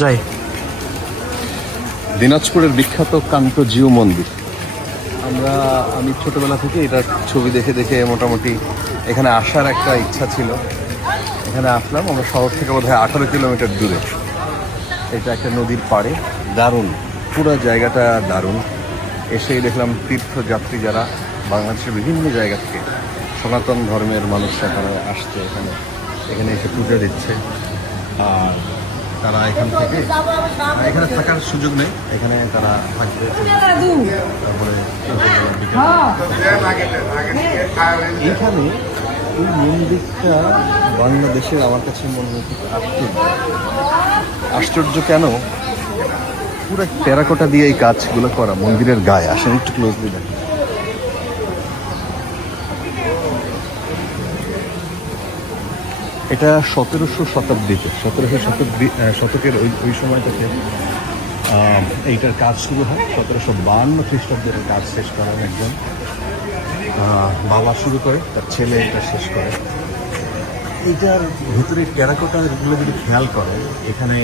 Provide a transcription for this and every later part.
যাই দিনাজপুরের বিখ্যাত কান্ত জিউ মন্দির। আমরা, আমি ছোটবেলা থেকে এটার ছবি দেখে দেখে মোটামুটি এখানে আসার একটা ইচ্ছা ছিল। এখানে আসলাম, আমরা শহর থেকে বোধ হয় আঠারো কিলোমিটার দূরে। এটা একটা নদীর পাড়ে। দারুণ। পুরো জায়গাটা দারুণ। এসেই দেখলাম তীর্থযাত্রী যারা বাংলাদেশের বিভিন্ন জায়গা থেকে সনাতন ধর্মের মানুষরা এখানে আসছে এখানে। এখানে এসে পুজো দিচ্ছে। আর তারা এখান থেকে এখানে থাকার সুযোগ নেই। এখানে তারা থাকবে। তারপরে এখানে এই মন্দিরটা বাংলাদেশের আমার কাছে মনে হচ্ছে আশ্চর্য। আশ্চর্য কেন? পুরো টেরাকোটা দিয়ে এই কাজগুলো করা, মন্দিরের গায়ে। আসেন একটু ক্লোজলি দেখেন। এটা সতেরোশো শতাব্দীতে সতেরোশো শতাব্দী শতকের ওই ওই সময়টাতে আহ, এইটার কাজ শুরু হয়। সতেরোশো বান্ন খ্রিস্টাব্দের কাজ শেষ করেন একজন বাবা শুরু করে তার ছেলে এটা শেষ করে। এইটার ভিতরে টেরাকোটাগুলো যদি খেয়াল করেন এখানে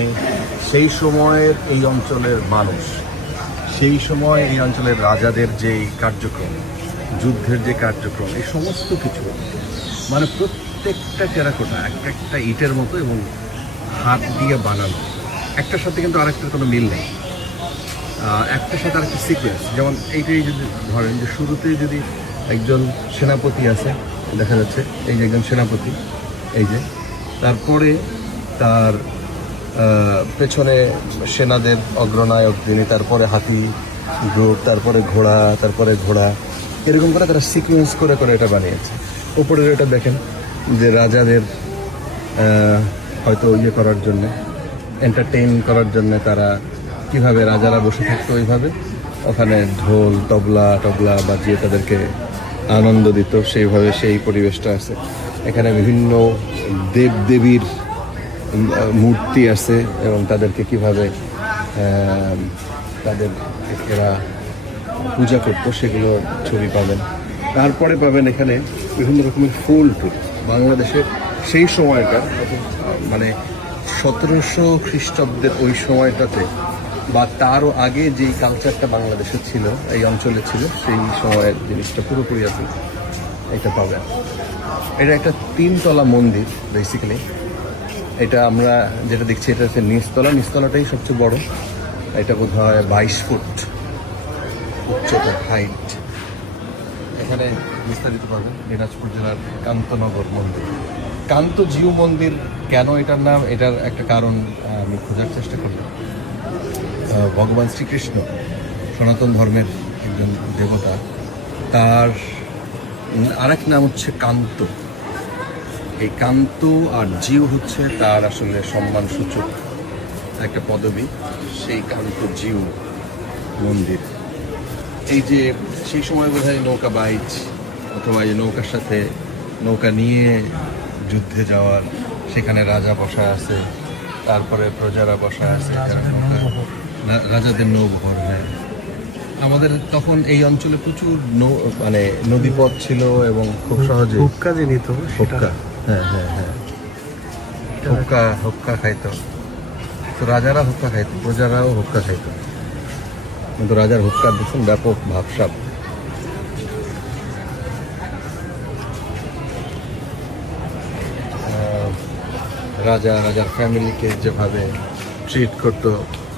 সেই সময়ের এই অঞ্চলের মানুষ সেই সময় এই অঞ্চলের রাজাদের যে কার্যক্রম যুদ্ধের যে কার্যক্রম এই সমস্ত কিছু মানে প্রত্যেকটা টেরাকোটা এক একটা ইটের মতো এবং হাত দিয়ে বানানো। একটার সাথে কিন্তু আরেকটার কোনো মিল নেই। একটার সাথে আরেকটা সিকোয়েন্স যেমন এইটাই যদি ধরেন যে শুরুতেই যদি একজন সেনাপতি আছে, দেখা যাচ্ছে, এই যে একজন সেনাপতি, এই যে, তারপরে তার পেছনে সেনাদের অগ্রনায়ক যিনি, তারপরে হাতি গ্রুপ, তারপরে ঘোড়া তারপরে ঘোড়া, এরকম করে তারা সিকোয়েন্স করে করে এটা বানিয়েছে। উপরের এটা দেখেন যে রাজাদের হয়তো ইয়ে করার জন্য এন্টারটেইন করার জন্য তারা কীভাবে রাজারা বসে থাকতো ওইভাবে, ওখানে ঢোল, তবলা, টবলা বাজিয়ে তাদেরকে আনন্দ দিত, সেইভাবে সেই পরিবেশটা আছে। এখানে বিভিন্ন দেব দেবীর মূর্তি আছে এবং তাদেরকে কীভাবে তাদের এরা পূজা করতো, সেগুলো ছবি পাবেন। তারপরে পাবেন এখানে বিভিন্ন রকমের ফুল টুল। বাংলাদেশের সেই সময়কার মানে সতেরোশো খ্রিস্টাব্দের ওই সময়টাতে বা তারও আগে যেই কালচারটা বাংলাদেশে ছিল, এই অঞ্চলে ছিল, সেই সময়ের জিনিসটা পুরোপুরি আপনি এটা পাবেন। এটা একটা তিনতলা মন্দির বেসিক্যালি এটা আমরা যেটা দেখছি, এটা হচ্ছে নিচতলা। নিচতলাটাই সবচেয়ে বড়। এটা বোধ হয় বাইশ ফুট উচ্চতা হাইট এখানে বিস্তারিত পাবেন। দিনাজপুর জেলার কান্তনগর মন্দির। কান্ত জিউ মন্দির, কেন এটার নাম? এটার একটা কারণ আমি খোঁজার চেষ্টা করলাম ভগবান শ্রীকৃষ্ণ, সনাতন ধর্মের একজন দেবতা, তার আরেক নাম হচ্ছে কান্ত। এই কান্ত আর জিউ হচ্ছে তার আসলে সম্মানসূচক একটা পদবি, সেই কান্ত জিউ মন্দির। এই যে সেই সময় বোধ হয় নৌকা বাইচ অথবা এই নৌকার সাথে নৌকা নিয়ে যুদ্ধে যাওয়ার সেখানে রাজা বসা আছে তারপরে প্রজারা বসা আছে রাজাদের নৌবহর। হয়। আমাদের তখন এই অঞ্চলে প্রচুর নৌ মানে নদীপথ ছিল এবং খুব সহজে হুক্কা যে নিত হুক্কা হ্যাঁ হ্যাঁ হ্যাঁ। হুক্কা হুক্কা খাইতো। তো রাজারা হুক্কা খাইতো প্রজারাও হুক্কা খাইতো। কিন্তু রাজার হুক্কার দেখুন ব্যাপক ভাবসাব। রাজা রাজার ফ্যামিলিকে যেভাবে ট্রিট করতো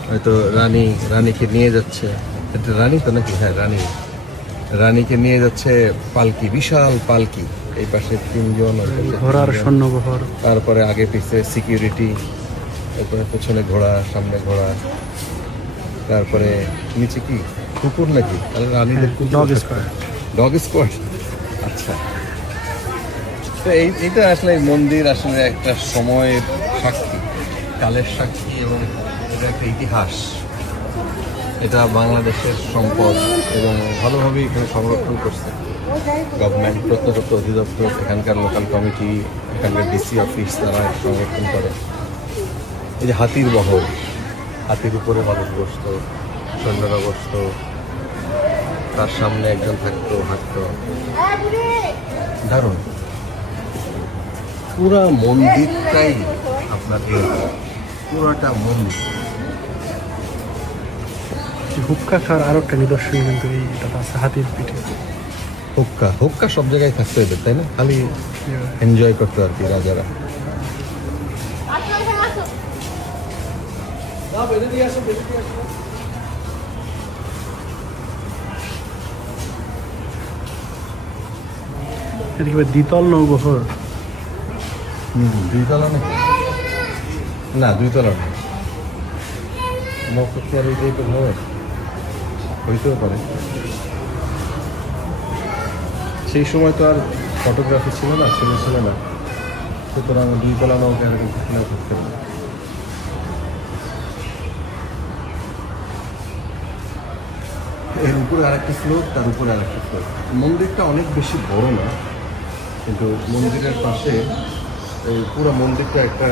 হয়তো রানী রানীকে নিয়ে যাচ্ছে। এটা রানী তো নাকি? হ্যাঁ রানী। রানীকে নিয়ে যাচ্ছে পালকি বিশাল পালকি। এই পাশে তিনজন ঘোড়ার। স্বর্ণবহর তারপরে আগে পিছে সিকিউরিটি তারপরে পেছনে ঘোড়া সামনে ঘোড়া। তারপরে নিচে কি? কুকুর নাকি? তাহলে রানীদের ডগ স্কোয়াড ডগ স্কোয়াড আচ্ছা। তো এই, এটা আসলে মন্দির আসলে একটা সময়ের সাক্ষী, কালের সাক্ষী এবং এটা একটা ইতিহাস। এটা বাংলাদেশের সম্পদ এবং ভালোভাবেই এখানে সংরক্ষণ করছে। গভর্নমেন্ট প্রত্নতত্ত্ব অধিদপ্তর, এখানকার লোকাল কমিটি এখানকার ডিসি অফিস তারা সংরক্ষণ করে। এই যে হাতির বহর, হাতির উপরে মানুষ বসত, সৈন্যরা বসত, তার সামনে একজন থাকতো, হাঁটতো। দারুণ। পুরা মন্দিরটাই আপনার পুরাটা মন্দির। হুক্কা খাওয়ার আরও একটা নিদর্শন কিন্তু এই আছে হাতির পিঠে। হুক্কা হুক্কা সব জায়গায় থাকতে হবে তাই না? খালি এনজয় করতে আর কি রাজারা। দ্বিতল নৌবহর। দুইতলা নাকি? না, দুইতলা না। নৌকা কি আর এই টাইপের হবে হইতেও পারে। সেই সময় তো আর ফটোগ্রাফি ছিল না ছবি ছিল না সুতরাং দুইতলা নৌকা এরকম ঘটনা করতে পারে এর উপরে আরেকটা ফ্লোর তার উপরে আরেকটা ফ্লোর মন্দিরটা অনেক বেশি বড় না, কিন্তু মন্দিরের পাশে এই পুরো মন্দিরটা একটা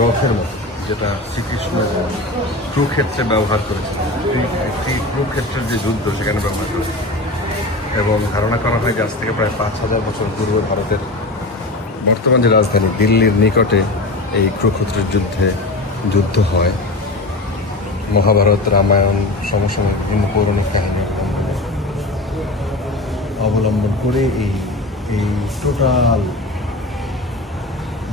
রথের মতো, যেটা শ্রীকৃষ্ণের কুরুক্ষেত্রে ব্যবহার করেছে। একটি কুরুক্ষেত্রের যে যুদ্ধ, সেখানে ব্যবহার করেছে। এবং ধারণা করা হয় যে আজ থেকে প্রায় পাঁচ হাজার বছর পূর্বে ভারতের বর্তমান যে রাজধানী দিল্লির নিকটে এই কুরুক্ষেত্রের যুদ্ধে যুদ্ধ হয়। মহাভারত, রামায়ণ, সমসাময়িক বিভিন্ন পৌরাণিক কাহিনী অবলম্বন করে এই এই টোটাল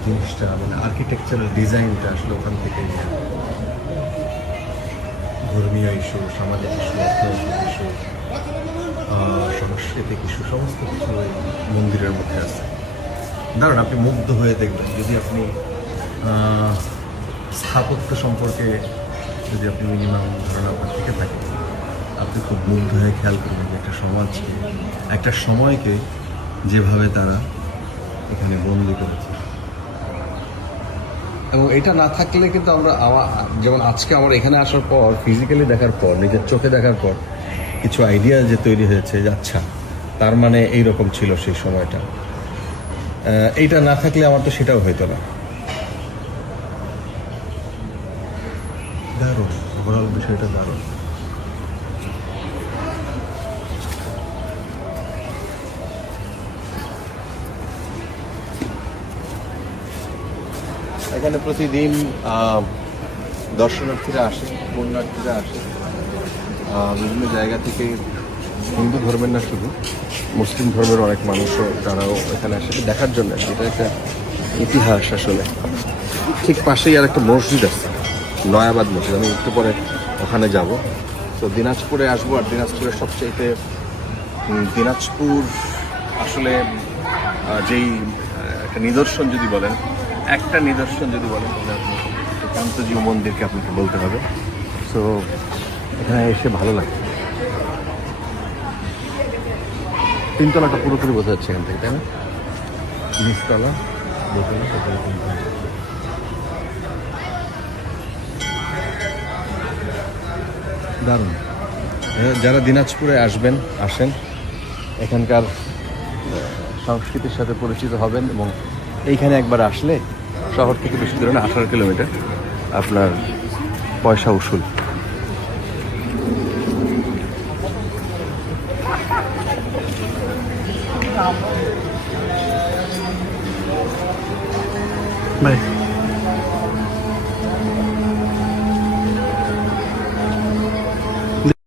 জিনিসটা মানে আর্কিটেকচারাল ডিজাইনটা আসলে ওখান থেকে। ধর্মীয় ইস্যু সামাজিক ইস্যু অর্থনৈতিক ইস্যু সাংস্কৃতিক ইস্যু সমস্ত কিছু মন্দিরের মধ্যে আছে। দাঁড়ান আপনি মুগ্ধ হয়ে দেখবেন। যদি আপনি স্থাপত্য সম্পর্কে যদি আপনি মিনিমাম ধারণা আপনার থেকে থাকেন, আপনি খুব মুগ্ধ হয়ে খেয়াল করবেন যে একটা সমাজকে, একটা সময়কে যেভাবে তারা এখানে বন্দি করেছে। এবং এটা না থাকলে কিন্তু আমরা আমা- যেমন আজকে আমার এখানে আসার পর ফিজিক্যালি দেখার পর, নিজের চোখে দেখার পর কিছু আইডিয়া যে তৈরি হয়েছে আচ্ছা তার মানে এই রকম ছিল সেই সময়টা। এইটা না থাকলে আমার তো সেটাও হইতো না। দারুণ। ওভারঅল বিষয়টা দারুণ। এখানে প্রতিদিন দর্শনার্থীরা আসে পুণ্যার্থীরা আসে। বিভিন্ন জায়গা থেকে হিন্দু ধর্মের না শুধু মুসলিম ধর্মের অনেক মানুষও তারাও এখানে আসে। দেখার জন্য এটা একটা ইতিহাস আসলে। ঠিক পাশেই আর একটা মসজিদ আছে নয়াবাদ মসজিদ। আমি একটু পরে ওখানে যাব। তো দিনাজপুরে আসব আর দিনাজপুরের সবচেয়ে উম, দিনাজপুর আসলে যেই একটা নিদর্শন যদি বলেন একটা নিদর্শন যদি বলেন কান্তজীব মন্দিরকে আপনাকে বলতে হবে। সো এখানে এসে ভালো লাগে তিনতলাটা পুরোপুরি বোঝা যাচ্ছে এখান থেকে, তাই না? নিচতলা। দারুণ। যারা দিনাজপুরে আসবেন, আসেন, এখানকার সংস্কৃতির সাথে পরিচিত হবেন এবং এইখানে একবার আসলে শহর থেকে বেশি দূরে না আঠারো কিলোমিটার। আপনার পয়সা উসুল।